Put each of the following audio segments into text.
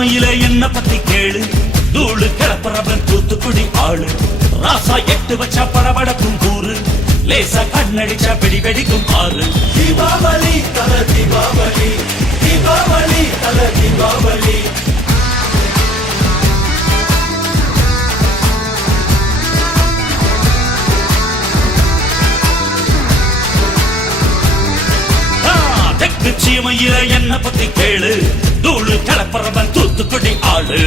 சீமையில என்ன பத்தி கேளு, தூளு கிளப்புறவன் தூத்துக்குடி ஆளு. ராசா எட்டு வச்சா படபடக்கும் கூறு, லேசா கண்ணடிச்சா வெடி வெடிக்கும் ஆறு. தீபாவளி தல தீபாவளி, தீபாவளி தல தீபாவளி. தெற்கு சீமையில என்ன பத்தி கேளு, தூளு கிளப்புறவன் தூத்துக்குடி ஆளு.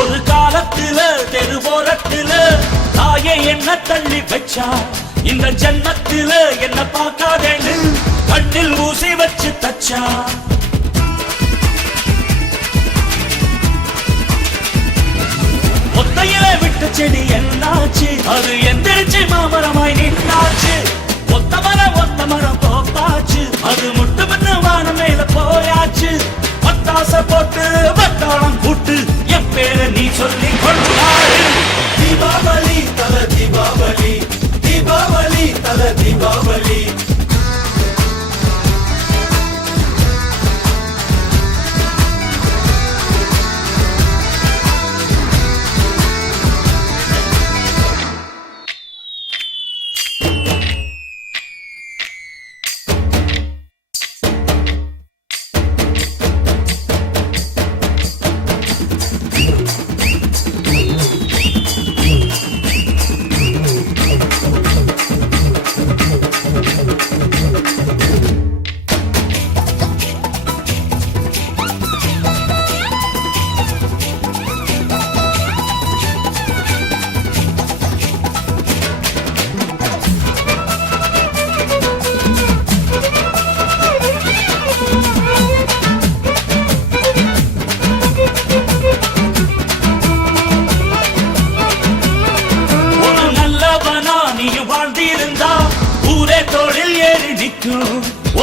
ஒரு காலத்துல தெருவோரத்துல தாயே என்ன தள்ளி வச்சா, இந்த ஜன்மத்தில என்ன பார்க்காதேன்னு கண்ணில் ஊசி வச்சு தச்சா. ஒத்தையில விட்ட செடி என்னாச்சு, அது எந்திரிச்சு மாமரமாய் நின்னாச்சு. ஒத்த மரம் தோப்பாச்சு, அது முட்டு முன்ன வானம் மேல போயாச்சு. பட்டாச போட்டு வட்டாளம் கூட்டு என் பேரை நீ சொல்லி கொண்டாடு. தீபாவளி தல தீபாவளி, தீபாவளி தல தீபாவளி.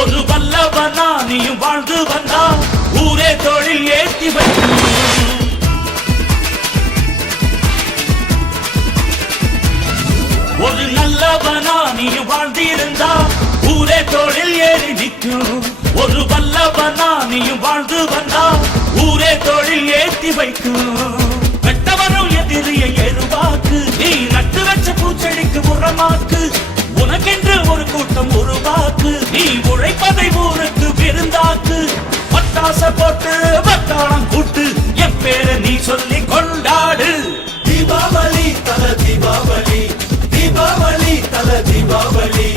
ஒரு வல்லவனா நீயும் வாழ்ந்து வந்தா ஊரே தொழில் ஏத்தி வைக்கும். ஒரு நல்லவனா நீயும் வாழ்ந்திருந்தா ஊரே தொழில் ஏறி நிற்கும். ஒரு வல்லவனா நீயும் வாழ்ந்து வந்தா ஊரே தொழில் ஏத்தி வைக்கும். வெட்டவரும் எதிரிய எருவாக்கு, நீ நட்டு வச்ச பூச்செடிக்கு உரமாக்கு. உனக்கென்று ஒரு கூட்டம் உருவாக்கு, நீ உழைப்பதை ஊருக்கு விருந்தாக்கு. பட்டாச போட்டு வட்டாளம் கூட்டு என் பேரை நீ சொல்லி கொண்டாடு. தீபாவளி தல தீபாவளி, தீபாவளி தல தீபாவளி.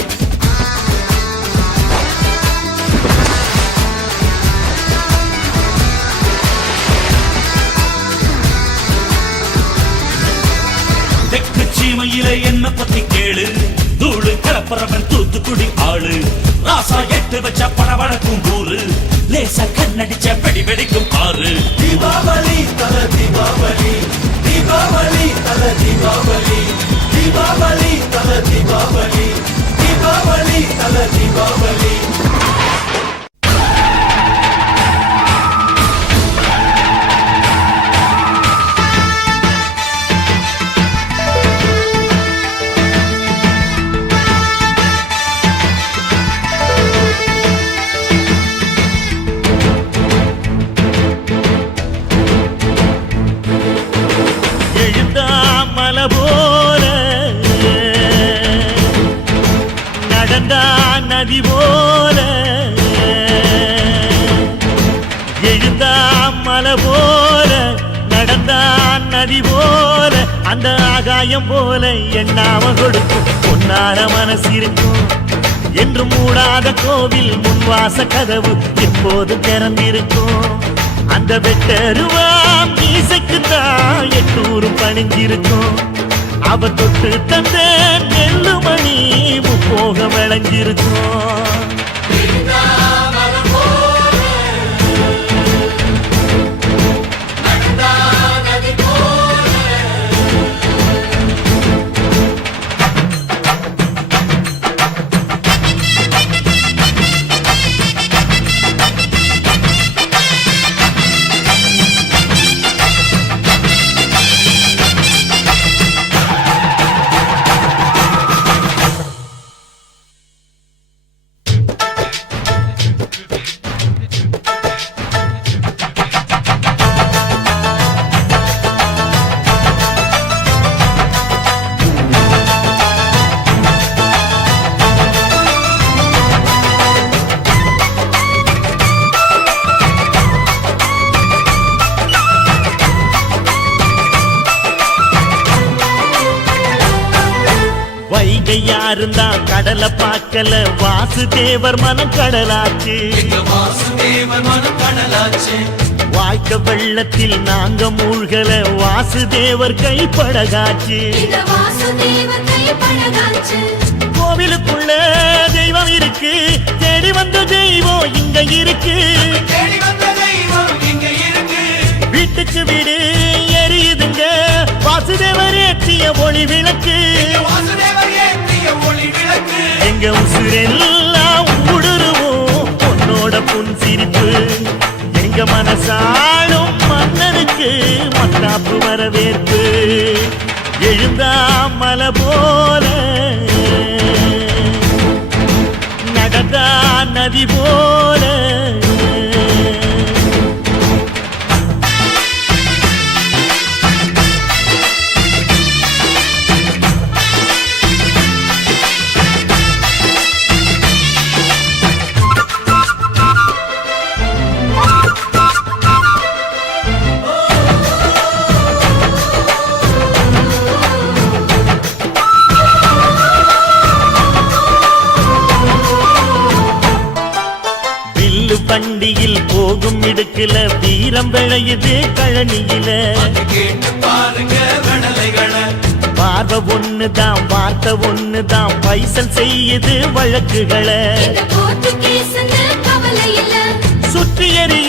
தெற்கு சீமையில என்ன பத்தி கேளு, தூளு கிளப்புறவன் தூத்துக்குடி ஆளு. ராசா எட்டு வச்ச படபடக்கும் ஊரு, லேசா கண்ணடிச்ச வெடி வெடிக்கும் ஆறு. தீபாவளி தல தீபாவளி, தீபாவளி தல தீபாவளி, தீபாவளி தல தீபாவளி, தீபாவளி தல தீபாவளி. நதி போல எழுந்தான் மலை போல, நடந்தான் நதி போல, அந்த ஆகாயம் போல எண்ணாம கொடுக்கும் பொன்னான மனசு இருக்கும். என்று மூடாத கோவில் முன்வாச கதவு எப்போது திறந்திருக்கும். அந்த வெட்டருவாம் மீசைக்குத்தான் 800 பணிஞ்சிருக்கும். அவ தொட்டு தந்த நெல்லு மணி முப்போக விளைஞ்சிருக்கும். யாரும் தான் கடலை பார்க்கல வாசுதேவர் மனம் கடலாச்சு எங்க வாசுதேவன் மனம் கடலாச்சு வாய்க்க வெள்ளத்தில் நாங்க மூழ்கல வாசுதேவர் கைப்படகாச்சு இந்த வாசுதேவர் கைப்படகாச்சு கோவிலுக்குள்ள தெய்வம் இருக்கு தேடி வந்த தெய்வம் இங்க இருக்கு தேடி வந்த தெய்வம் இங்க இருக்கு வீட்டுக்கு வீடு எரியுதுங்க வாசுதேவர் ஏற்றிய ஒளி விளக்கு வாசுதேவர் ஏற்றிய ஒளி விளக்கு எங்க உசுரெல்லாம் ஊடுருவோம் பொன்னோட புன் சிரிப்பு எங்க மனசாளும் மன்னனுக்கு மத்தாப்பு வரவேற்பு எழுந்தா மலை போல நடந்தா நதி போல வண்டியில் போகும் இடுக்குல வீரம் விளையுது கழனியில கேட்டு பாருங்க விடலைகளை பார்வை ஒண்ணுதான் வார்த்தை ஒண்ணுதான் பைசல் செய்யுது வழக்குகளை இந்த கோர்ட்டு கேஸ்னு கவலை இல்ல சுற்றி எறிய